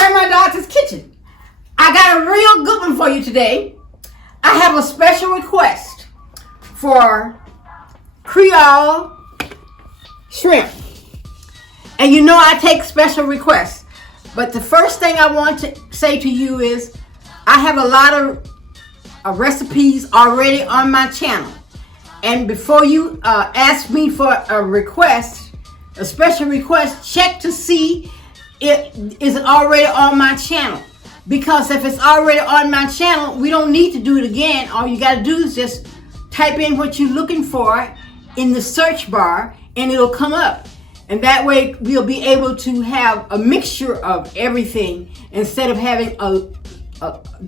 Grandma Dots's Kitchen. I got a real good one for you today. I have a special request for Creole shrimp. And you know I take special requests. But the first thing I want to say to you is I have a lot of recipes already on my channel. And before you ask me for a request, a special request, check to see is it already on my channel. Because if it's already on my channel, we don't need to do it again. All you got to do is just type in what you're looking for in the search bar and it'll come up. And that way we'll be able to have a mixture of everything instead of having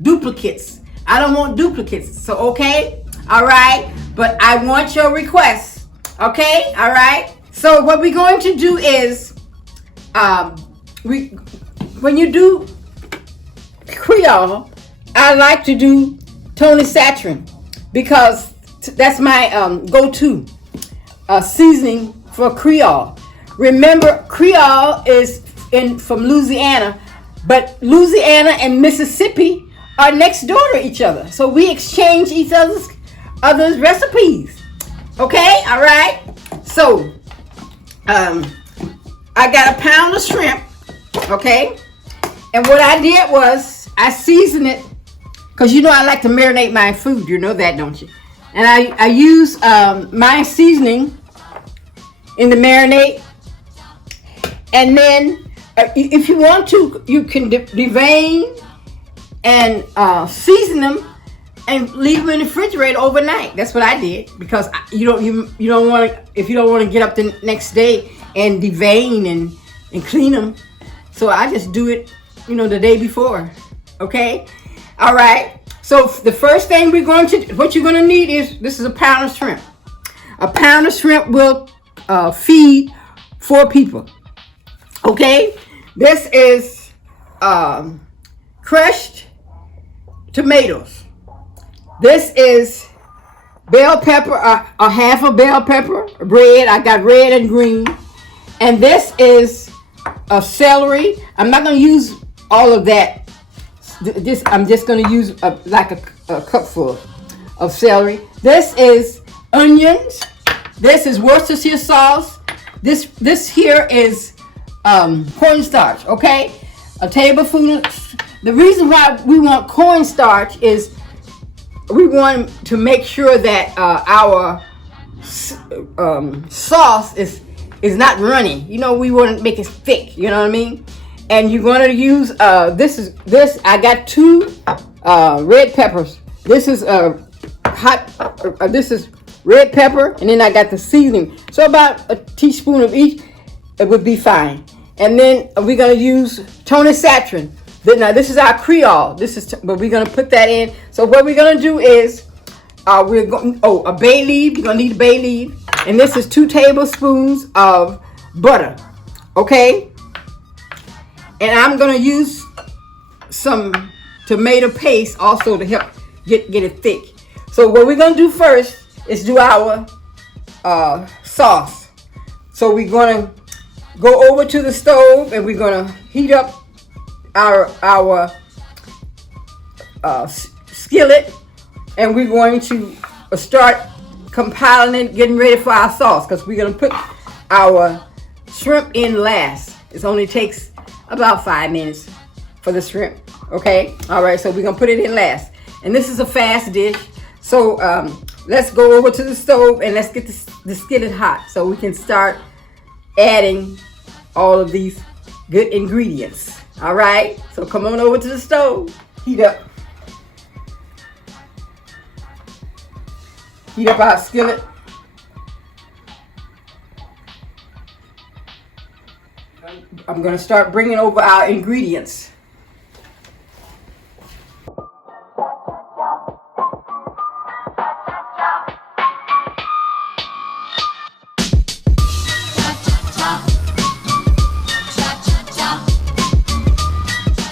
duplicates. I don't want duplicates. So, okay? All right? But I want your requests. Okay? All right? So what we're going to do is, when you do Creole, I like to do Tony Satrin because that's my go-to seasoning for Creole. Remember, Creole is from Louisiana, but Louisiana and Mississippi are next door to each other. So we exchange each other's recipes. Okay? All right? So, I got a pound of shrimp. Okay? And what I did was I seasoned it because you know I like to marinate my food. You know that, don't you? And I use my seasoning in the marinade. And then if you want to, you can devein and season them and leave them in the refrigerator overnight. That's what I did because you don't want to, if you don't want to get up the next day and devein and clean them. So I just do it, the day before. Okay? All right. So the first thing what you're going to need is, this is a pound of shrimp. A pound of shrimp will feed 4 people. Okay? This is crushed tomatoes. This is bell pepper, a half a bell pepper, red. I got red and green. And this is a celery. I'm not going to use all of that. I'm just going to use like a cupful of celery. This is onions. This is Worcestershire sauce. This here is cornstarch. Okay, a tablespoon. The reason why we want cornstarch is we want to make sure that our sauce is not runny. We want to make it thick. You know what I mean? And you're going to use this. I got 2 red peppers. This is this is red pepper, and then I got the seasoning. So about a teaspoon of each, it would be fine. And then we're going to use Tony Satrin. Now this is our Creole. But we're going to put that in. So what we're going to do is a bay leaf. You're going to need a bay leaf. And this is 2 tablespoons of butter. Okay? And I'm going to use some tomato paste also to help get it thick. So what we're going to do first is do our sauce. So we're going to go over to the stove and we're going to heat up our skillet, and we're going to start compiling it, getting ready for our sauce, because we're going to put our shrimp in last. It only takes about 5 minutes for the shrimp. Okay? All right, so we're going to put it in last. And this is a fast dish. So let's go over to the stove and let's get the skillet hot so we can start adding all of these good ingredients. All right? So come on over to the stove. Heat up our skillet. I'm going to start bringing over our ingredients.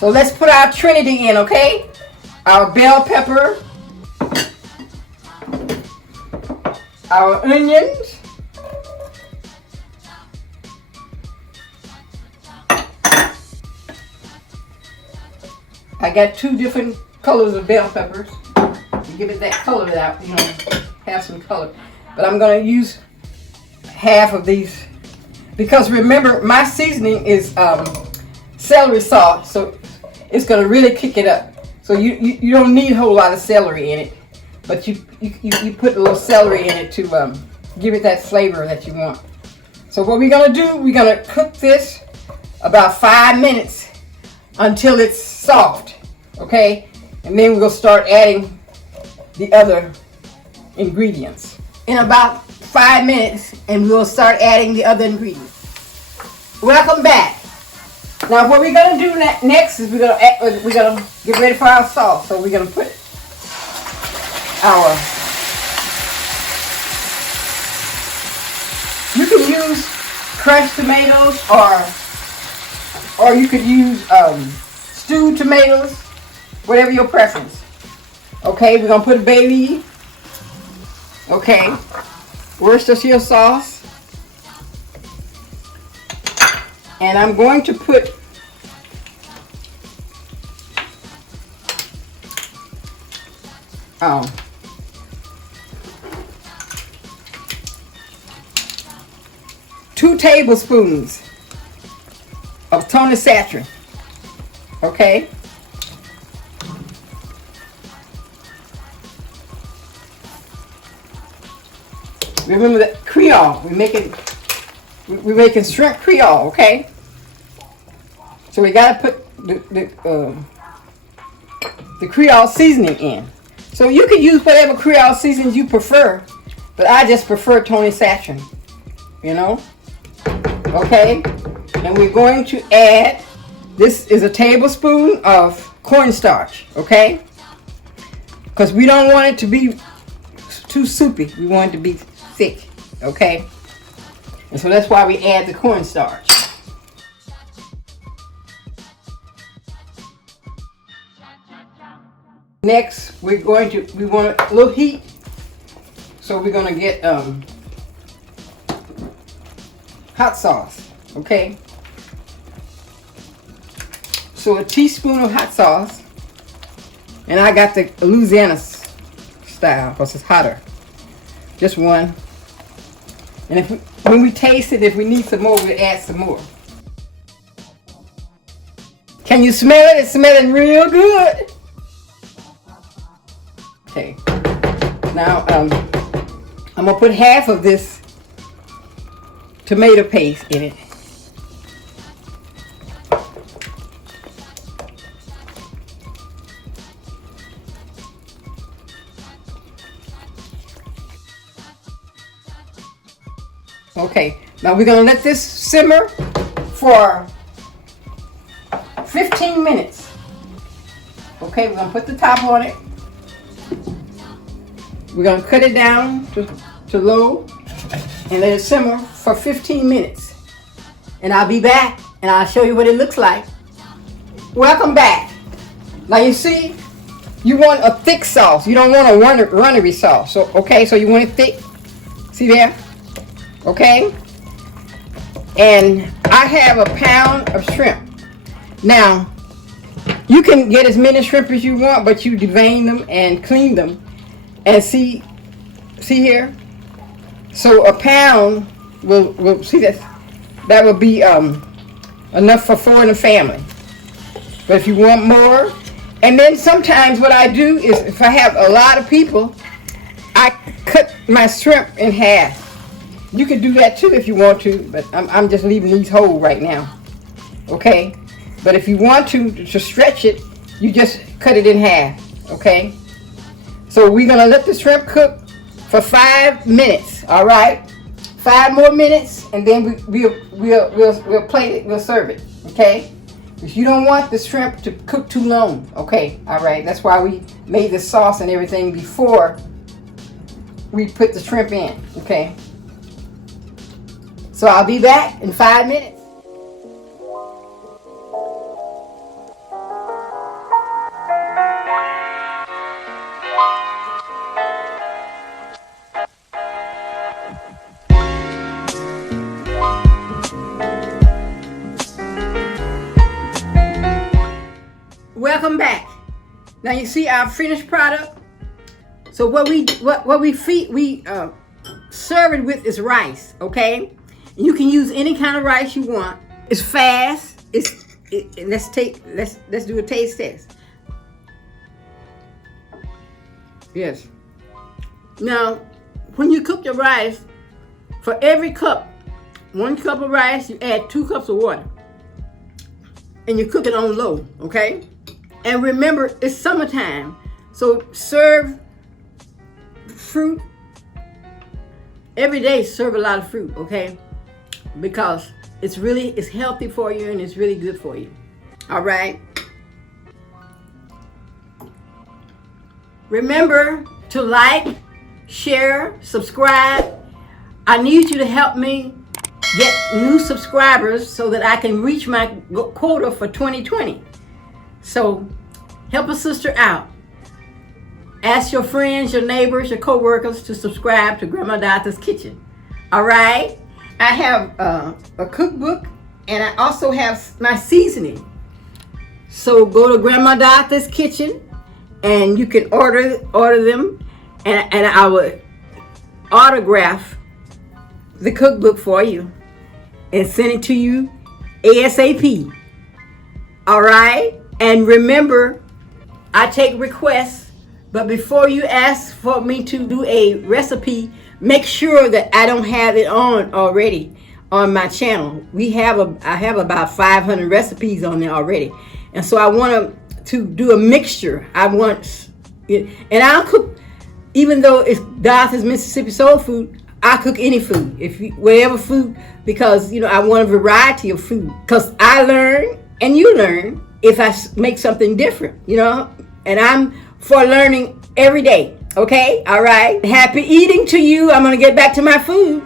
So let's put our trinity in, okay? Our bell pepper, our onions, I got 2 different colors of bell peppers. Give it that color that, you know, have some color. But I'm going to use half of these because remember my seasoning is celery sauce, so it's going to really kick it up. So you don't need a whole lot of celery in it, but you put a little celery in it to give it that flavor that you want. So what we're going to do, we're going to cook this about 5 minutes until it's soft, okay? And then we're going to start adding the other ingredients. In about 5 minutes, and we'll start adding the other ingredients. Welcome back. Now what we're going to do next is we're going to get ready for our sauce. So we're going to put our, you can use crushed tomatoes or you could use stewed tomatoes, whatever your preference. Okay, we're going to put a bay leaf. Okay, Worcestershire sauce. And I'm going to put two tablespoons of cornstarch. Okay. Remember that Creole. We're making shrimp Creole, okay? So we gotta put the Creole seasoning in. So you can use whatever Creole seasoning you prefer, but I just prefer cornstarch, you know? Okay? And we're going to add, this is a tablespoon of cornstarch, okay? Because we don't want it to be too soupy. We want it to be thick, okay? And so that's why we add the cornstarch. Next, we want a little heat. So we're gonna get hot sauce, okay? So a teaspoon of hot sauce, and I got the Louisiana style because it's hotter. Just one. And when we taste it, if we need some more, we'll add some more. Can you smell it? It's smelling real good. Okay. Now, I'm gonna put half of this tomato paste in it. Okay, now we're going to let this simmer for 15 minutes. Okay, we're going to put the top on it. We're going to cut it down to low and let it simmer for 15 minutes. And I'll be back and I'll show you what it looks like. Welcome back. Now you see, you want a thick sauce. You don't want a runnery sauce. So, okay, so you want it thick. See there? Okay, and I have a pound of shrimp. Now, you can get as many shrimp as you want, but you devein them and clean them. And see here. So a pound will see that will be enough for 4 in the family. But if you want more, and then sometimes what I do is if I have a lot of people, I cut my shrimp in half. You could do that too if you want to, but I'm just leaving these whole right now. Okay? But if you want to stretch it, you just cut it in half. Okay? So we're going to let the shrimp cook for 5 minutes. All right? 5 more minutes, and then we'll plate it, we'll serve it. Okay? Because you don't want the shrimp to cook too long. Okay? All right? That's why we made the sauce and everything before we put the shrimp in. Okay? So I'll be back in 5 minutes. welcome back. Now you see our finished product. So what we serve it with is rice, okay? You can use any kind of rice you want. It's fast. Let's do a taste test. Yes. Now, when you cook your rice, for every cup, 1 cup of rice, you add 2 cups of water. And you cook it on low, okay? And remember, it's summertime. So serve fruit. Every day, serve a lot of fruit, okay? Because it's healthy for you and it's really good for you. All right? Remember to like, share, subscribe. I need you to help me get new subscribers so that I can reach my quota for 2020. So help a sister out. Ask your friends, your neighbors, your co-workers to subscribe to Grandma Dorothy's Kitchen. All right? I have a cookbook and I also have my seasoning. So go to Grandma Dorothy's Kitchen and you can order them and I will autograph the cookbook for you and send it to you ASAP. All right? And remember, I take requests, but before you ask for me to do a recipe, make sure that I don't have it on already on my channel. I have about 500 recipes on there already. And so I want to do a mixture. And I'll cook, even though it's Dorothy's Mississippi Soul Food, I cook any food, whatever food, because I want a variety of food. Because I learn and you learn if I make something different, and I'm for learning every day. Okay, all right. Happy eating to you. I'm gonna get back to my food.